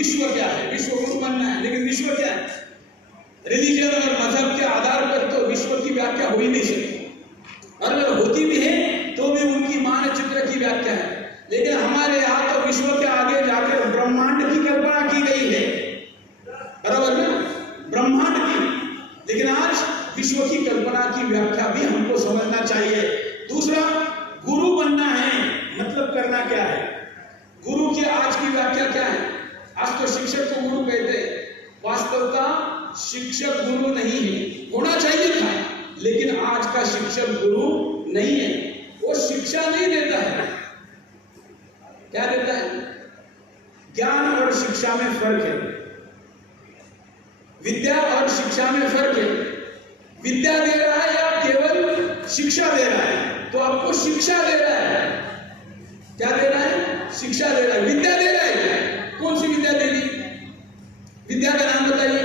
विश्व क्या है, विश्व गुरु बनना है, लेकिन विश्व क्या है? रिलीजन और मजहब के आधार पर तो विश्व की व्याख्या हो ही नहीं सकती, और अगर होती भी है तो भी उनकी मानचित्र की व्याख्या है। लेकिन हमारे यहाँ तो विश्व के आगे जाकर ब्रह्मांड की कल्पना की गई है, बराबर ना, ब्रह्मांड की। लेकिन आज विश्व की कल्पना की व्याख्या भी हमको समझना चाहिए। दूसरा, गुरु बनना है मतलब करना क्या है? गुरु की आज की व्याख्या क्या है? आज तो शिक्षक को गुरु कहते हैं, वास्तवता शिक्षक गुरु नहीं है, होना चाहिए था, लेकिन आज का शिक्षक गुरु नहीं है। वो शिक्षा नहीं देता है, क्या देता है? ज्ञान और शिक्षा में फर्क है, विद्या और शिक्षा में फर्क है। विद्या दे रहा है या केवल शिक्षा दे रहा है? तो आपको शिक्षा दे रहा है, क्या दे रहा है? शिक्षा दे रहा है। विद्या दे रहा है, कौन सी विद्या दे दी? विद्या का नाम बताइए।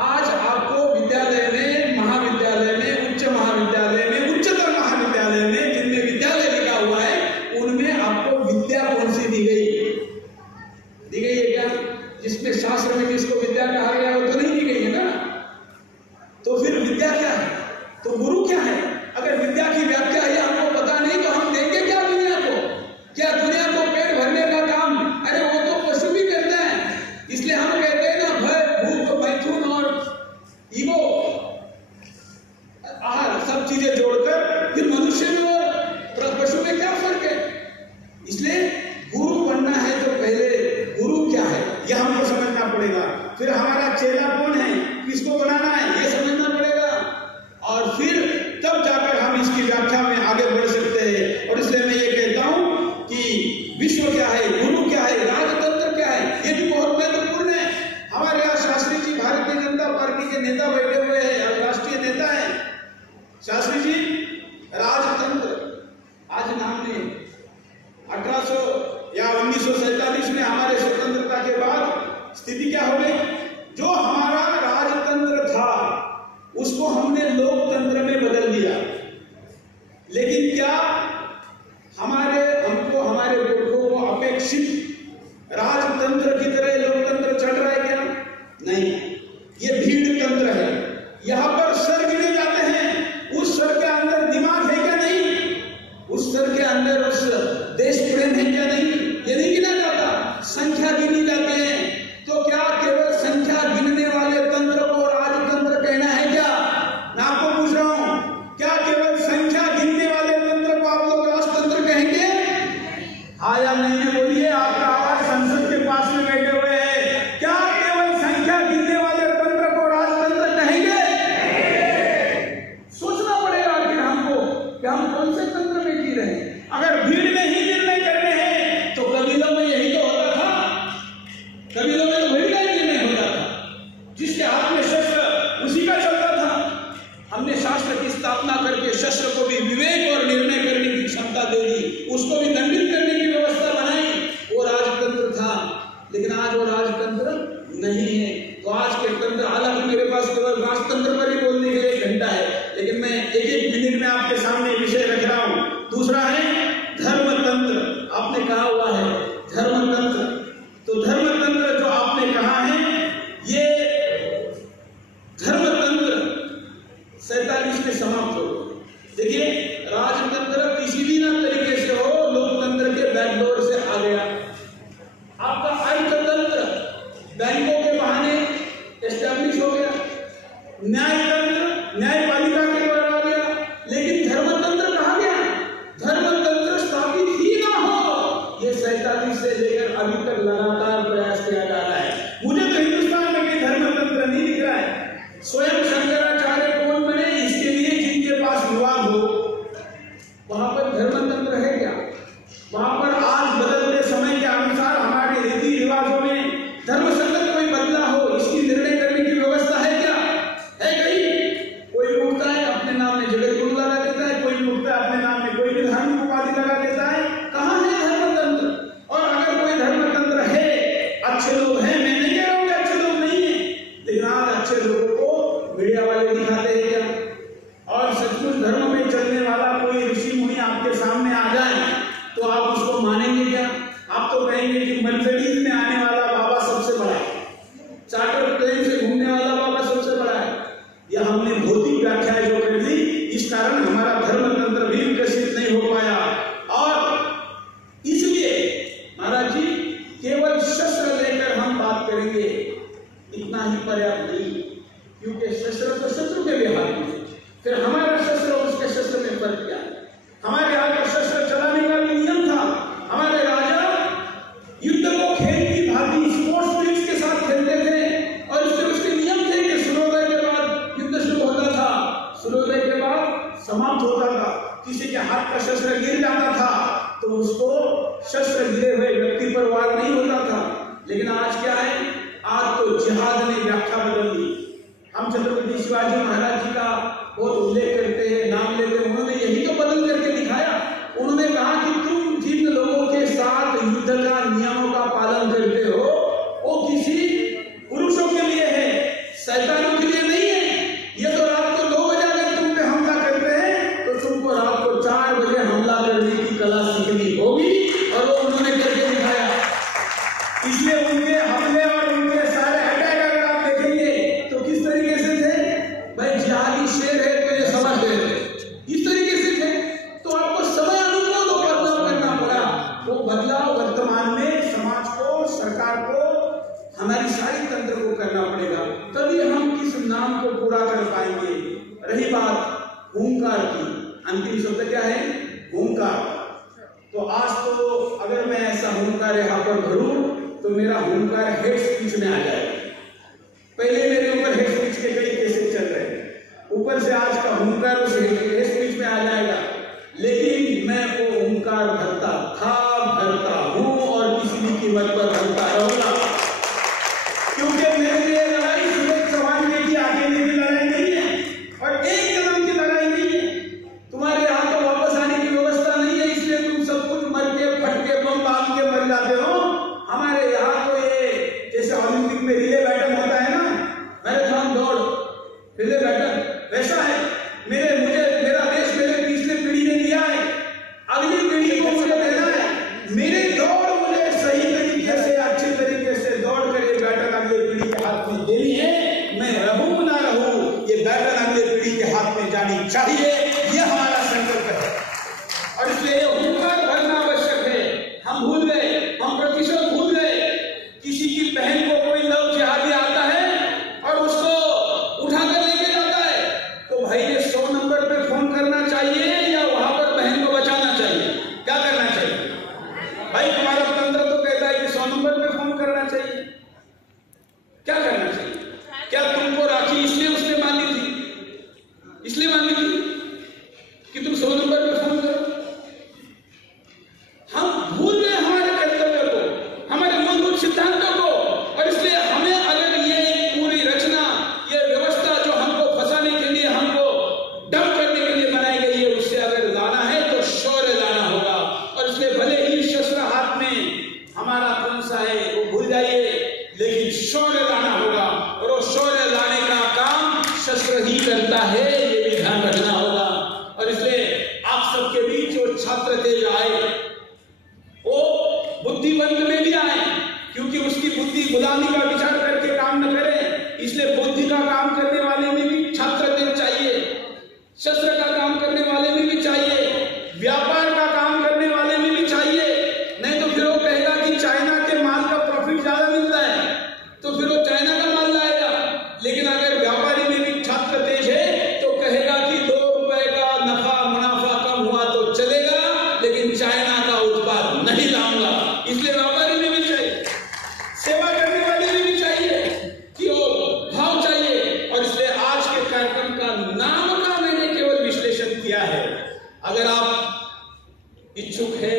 आज आपको विद्यालय में, महाविद्यालय में, उच्च महाविद्यालय में, उच्चतर महाविद्यालय में जिनमें विद्यालय लिखा हुआ है, उनमें आपको विद्या कौन सी दी गई? दी गई है क्या? जिसमें शास्त्र में जिसको विद्या कहा गया वो तो नहीं दी गई है ना। तो फिर विद्या क्या है? तो गुरु क्या है? अगर विद्या की व्याख्या है हमको पता नहीं, तो हम देंगे क्या दुनिया को? क्या दुनिया को पेट भरने का काम? अरे वो तो पशु भी करता है। इसलिए हम कहते हैं ना, भय, भूख, मैथुन और ईगो, आहार, सब चीजें जोड़कर फिर मनुष्य में और पशु में क्या फर्क है? इसलिए गुरु बनना है तो पहले गुरु क्या है यह हमको समझना पड़ेगा। फिर हमारा चेला कौन है, किसको बनाना है, यह समझना पड़ेगा, और फिर तब जाकर हम इसकी व्याख्या में आगे बढ़ सकते हैं। और इसलिए मैं ये कहता हूं कि विश्व क्या है, गुरु क्या है, राजतंत्र क्या है, ये भी बहुत महत्वपूर्ण है। हमारे यहाँ शास्त्री जी भारतीय जनता पार्टी के नेता बैठे हुए हैं, राष्ट्रीय नेता है शास्त्री जी। राजतंत्र आज नाम ने 1800 या 1947 में हमारे स्वतंत्रता के बाद स्थिति क्या हो गई? जो हमारा राजतंत्र था उसको हमने लोकतंत्र में बदल दिया। लेकिन क्या हमको हमारे पुरखों को अपेक्षित राजतंत्र की तरह लोकतंत्र चल रहा है क्या? नहीं, ये भीड़ तंत्र है। यहां पर सर गिने जाते हैं, उस सर के अंदर दिमाग है क्या? नहीं। उस सर के अंदर उस देश प्रेम है क्या? नहीं। ये नहीं गिना जाता, संख्या गिनी जाती है। तो क्या केवल संख्या गिनने वाले तंत्र को राजतंत्र कहना है क्या? मैं आपको पूछ रहा हूं, क्या केवल संख्या गिनने वाले तंत्र को आप लोग राजतंत्र कहेंगे? हाँ या नहीं में बोलिए। आपका आवाज संसद के पास में बैठे हुए हैं, क्या केवल संख्या गिनने वाले तंत्र को राजतंत्र कहेंगे? सोचना पड़ेगा आखिर हमको कि हम कौन से तंत्र में जी रहे हैं। अगर भीड़ में ही निर्णय करने हैं तो कबीलों में यही तो होता था, कबीलों में तो भीड़ का ही निर्णय होता था, जिसके हाथ में शस्त्र उसी का चलता था। हमने शास्त्र की स्थापना करके शस्त्र को भी विवेक और निर्णय करने की क्षमता दे दी, उसको भी दंडित करने की व्यवस्था बनाई, वो राजतंत्र था। लेकिन आज वो राजतंत्र नहीं है। तो आज के तंत्र, हालांकि मेरे पास केवल राजतंत्र पर ही बोलने के लिए 1 घंटा है, लेकिन मैं एक मिनट में आपके सामने विषय रख रहा हूं। दूसरा है धर्मतंत्र। आपने कहा हुआ है धर्मतंत्र, तो धर्मतंत्र जो आपने कहा है, ये धर्मतंत्र 47 में समाप्त हो गया। देखिए, राजतंत्र किसी भी ना तरीके से हो, लोकतंत्र के बैकडोर से आ गया। आपका अर्थतंत्र बैंकों के बहाने एस्टैब्लिश हो गया, न्यायतंत्र न्यायपालिका के द्वारा आ गया। लेकिन धर्मतंत्र कहाँ गया? धर्मतंत्र स्थापित ही ना हो, ये 47 से लेकर अभी तक लगातार प्रयास किया जा रहा है। मुझे तो हिंदुस्तान में कोई धर्मतंत्र नहीं दिख रहा है। स्वयं शंकराचार्य कौन बने, इसके लिए जिनके पास विवाद हो, वहां पर धर्मतंत्र है क्या? वहां पर आज बदलते समय के अनुसार हमारे रीति रिवाजों में धर्म संगत कोई बदला हो, इसकी निर्णय करने की व्यवस्था है क्या? है कहीं? कोई उठता है अपने नाम में जगत गुरु लगा देता है, कोई उठता है अपने नाम में कोई भी धार्मिक उपाधि लगा देता है। कहां है धर्मतंत्र? और अगर कोई धर्मतंत्र है, अच्छे लोग हैं, मैं नहीं कह रहा हूं कि अच्छे लोग नहीं है, लेकिन आज अच्छे लोगों को मीडिया वाले दिखाते हैं क्या? और सचमुच धर्म में चलने वाला कोई ऋषि मुनि आपके सामने आ जाए तो आप उसको मानेंगे क्या? आप तो कहेंगे कि मर्सिडीज में आने वाला बाबा सबसे बड़ा उतना ही पर्याप्त नहीं, क्योंकि शस्त्र तो शत्रु के भी हाथ में, फिर हमारा शस्त्र और उसके शस्त्र में फर्क क्या है? हमारे हाथ में शस्त्र चलाने का भी नियम था। हमारे राजा युद्ध को खेल की भांति स्पोर्ट्स ट्रिक्स के साथ खेलते थे, और उसके नियम थे कि सूर्योदय के बाद युद्ध शुरू होता था, सूर्योदय के बाद समाप्त होता था। किसी के हाथ का शस्त्र गिर जाता था तो उसको शस्त्र गिरे हुए व्यक्ति पर वार नहीं होता था। लेकिन आज क्या है? आज तो जिहाद ने व्याख्या बदल दी। हम छत्रपति शिवाजी महाराज जी का बहुत उल्लेख करते हैं, नाम लेते हैं, उन्होंने यही तो बदल करके दिखाया। उन्होंने कहा कि तुम जिन लोगों के साथ युद्ध का नियमों का पालन करते हो वो किसी पुरुषों के लिए है, शैतानों के लिए नहीं है। ये तो रात को 2 बजे अगर तुम पे हमला करते हैं तो तुमको रात को 4 बजे हमला करने की कला सीखनी होगी, और वो उन्होंने करके दिखाया। इसलिए उनके हमले और उनके सारे अटैक अगर आप देखेंगे तो किस तरीके से थे? भाई जिहादी शेर है तो ये समझ गए थे, इस तरीके से थे। तो आपको समय अनुकूल तो बदलाव करना पड़ा। वो बदलाव वर्तमान में समाज को, सरकार को, हमारी सारी तंत्र को करना पड़ेगा, तभी हम इस नाम को पूरा कर पाएंगे। रही बात हुंकार की, अंतिम शब्द क्या है? हुंकार। तो आज तो अगर मैं ऐसा हुंकार यहाँ पर भरूं तो मेरा हुंकार हेड स्पीच में आ जाएगा। पहले मेरे ऊपर हेड स्पीच के कई केसेस चल रहे हैं, ऊपर से आज का हुंकार उस हेड स्पीच में आ जाएगा। लेकिन मैं वो हुंकार भरता था, भरता हूं, और किसी भी कीमत पर भरता रहूंगा, क्योंकि मेरे लिए लड़ाई सुरेश चौहान की अकेले की लड़ाई नहीं है, और एक कदम की लड़ाई नहीं है। तुम्हारे यहाँ तो वापस आने की व्यवस्था नहीं है, इसलिए तुम सब कुछ मर के फट के बम बांध के मर जाते हो। हमारे यहाँ तो ये जैसे ओलंपिक में रिले बैटन होता है ना, मैराथन दौड़, रिले बैटन, वैसा है। मेरा देश मेरे पिछले पीढ़ी ने दिया है, अगली पीढ़ी को मुझे देना है। मेरे दौड़ मुझे सही तरीके से, अच्छे तरीके से दौड़ कर ये बैटन अगली पीढ़ी के हाथ में देनी है। मैं रहूं ना रहूं, ये बैटन अगली पीढ़ी के हाथ में जानी चाहिए, ये हमारा संकल्प है। और इसलिए हुंकार भरना आवश्यक है। हम भूल गए, हम प्रतिशत भूल गए। किसी की बहन को कोई लव जिहादी आता है और उसको उठाकर लेके जाता है, तो भाई ने 100 नंबर पे फोन करना चाहिए या वहां पर बहन को बचाना चाहिए? क्या करना चाहिए? भाई तुम्हारा तंत्र तो कहता है कि 100 नंबर पे फोन करना चाहिए। क्या करना चाहिए? क्या तुमको राखी इसलिए उसने बांधी थी, इसलिए बांधी थी कि तुम 100 नंबर पे फोन करो? हम भूल गए हमारे कर्तव्य को, हमारे मूलभूत सिद्धांतों को। और इसलिए हमें अगर ये पूरी रचना, ये व्यवस्था जो हमको फंसाने के लिए, हमको डम करने के लिए बनाई गई है, उससे अगर लाना है तो शौर्य लाना होगा। और इसलिए भले ही शस्त्र हाथ में हमारा कौन सा है वो भूल जाइए, लेकिन शौर्य लाना होगा, और वो शौर्य लाने का काम शस्त्र ही करता है, ये भी ध्यान रखना होगा। और इसलिए आप सबके बीच जो छात्र तेज आए वो बुद्धिमंत में भी आए, क्योंकि उसकी बुद्धि गुलामी का विचार करके काम न करे। इसलिए बुद्धि का काम करने वाले में भी छात्र तेज चाहिए, शस्त्र का काम करने वाले में भी चाहिए, व्यापार का काम करने वाले में भी चाहिए। नहीं तो फिर वो कहेगा कि चाइना के माल का प्रॉफिट ज्यादा मिलता है, तो फिर वो चाइना का माल लाएगा। लेकिन अगर व्यापारी में भी छात्र तेज है तो कहेगा कि 2 रुपए का नफा मुनाफा कम हुआ तो चलेगा, लेकिन चाइना का उत्पाद नहीं लाऊंगा। इसलिए व्यापारी में भी चाहिए, सेवा करने वाले में भी चाहिए कि वो भाव चाहिए। और इसलिए आज के कार्यक्रम का नाम का मैंने केवल विश्लेषण किया है। अगर आप इच्छुक है,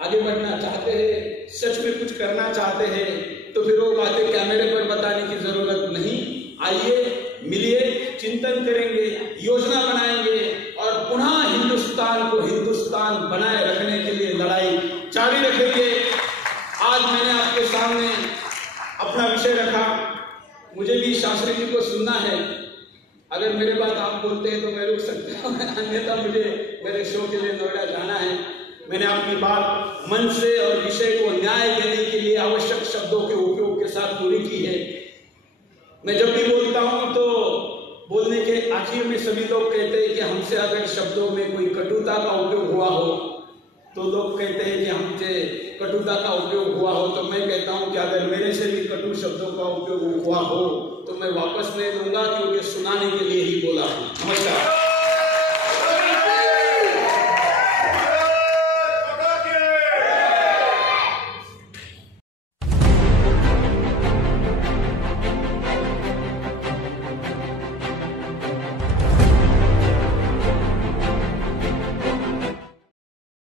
आगे बढ़ना चाहते हैं, सच में कुछ करना चाहते हैं, तो फिर वो बातें कैमरे पर बताने की जरूरत नहीं। आइए, मिलिए, चिंतन करेंगे, योजना बनाएंगे, और पुनः हिंदुस्तान को हिंदुस्तान बनाए रखने के लिए लड़ाई जारी रखेंगे। आज मैंने आपके सामने अपना विषय रखा। मुझे भी शास्त्री जी को सुनना है। अगर मेरे बाद आप बोलते हैं तो मैं रुक सकता हूँ, अन्यथा मुझे मेरे शो के लिए नोएडा जाना है। मैंने अपनी बात मन से और विषय को न्याय देने के लिए आवश्यक शब्दों के उपयोग के साथ पूरी की है। मैं जब भी बोलता हूं तो बोलने के आखिर में सभी लोग कहते हैं कि हमसे अगर शब्दों में कोई कटुता का उपयोग हुआ हो तो लोग कहते हैं कि हमसे कटुता का उपयोग हुआ हो, तो मैं कहता हूं कि अगर मेरे से भी कटु शब्दों का उपयोग हुआ हो तो मैं वापस नहीं दूंगा, क्योंकि सुनाने के लिए ही बोला हूं। नमस्कार।